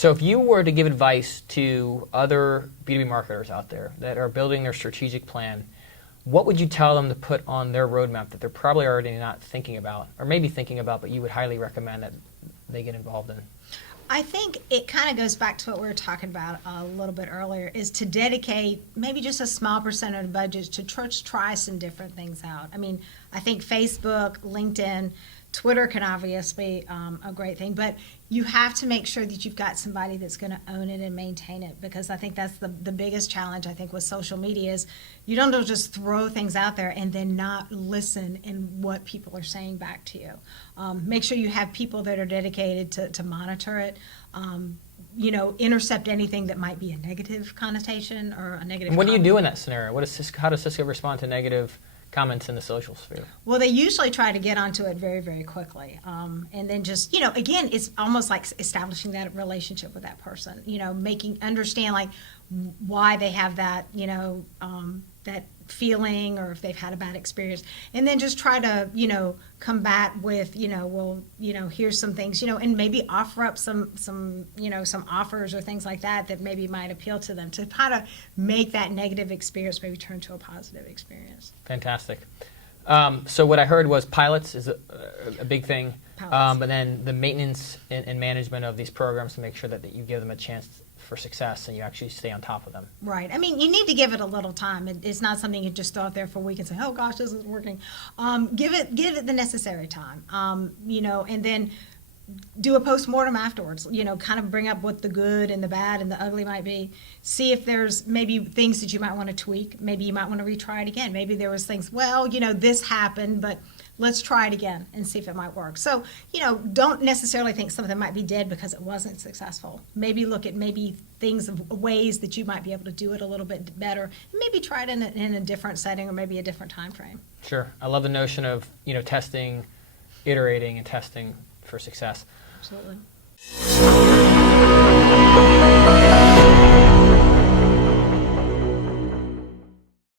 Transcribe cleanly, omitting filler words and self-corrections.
So if you were to give advice to other B2B marketers out there that are building their strategic plan, what would you tell them to put on their roadmap that they're probably already not thinking about, or maybe thinking about, but you would highly recommend that they get involved in? I think it kind of goes back to what we were talking about a little bit earlier, is to dedicate maybe just a small percent of the budget to try some different things out. I mean, I think Facebook, LinkedIn, Twitter can obviously a great thing, but you have to make sure that you've got somebody that's going to own it and maintain it, because I think that's the biggest challenge, I think, with social media is you don't just throw things out there and then not listen in what people are saying back to you. Make sure you have people that are dedicated to monitor it. Intercept anything that might be a negative connotation or a negative. And what do you comment. do in that scenario? How does Cisco respond to negative comments in the social sphere? Well, they usually try to get onto it very, very quickly. And then just, again, it's almost like establishing that relationship with that person, understand like why they have that, that feeling, or if they've had a bad experience, and then just try to, combat with, here's some things, and maybe offer up some offers or things like that maybe might appeal to them, to kind of make that negative experience maybe turn to a positive experience. Fantastic. So what I heard was pilots is a big thing, but then the maintenance and management of these programs to make sure that you give them a chance for success and you actually stay on top of them. Right. I mean, you need to give it a little time. It's not something you just throw out there for a week and say, oh gosh, this isn't working. Give it the necessary time, and then do a postmortem afterwards, kind of bring up what the good and the bad and the ugly might be. See if there's maybe things that you might want to tweak. Maybe you might want to retry it again. Maybe there was things, this happened, but let's try it again and see if it might work. So, don't necessarily think something might be dead because it wasn't successful. Maybe look at ways that you might be able to do it a little bit better. Maybe try it in a different setting or maybe a different time frame. Sure. I love the notion of, testing, iterating, and testing for success. Absolutely.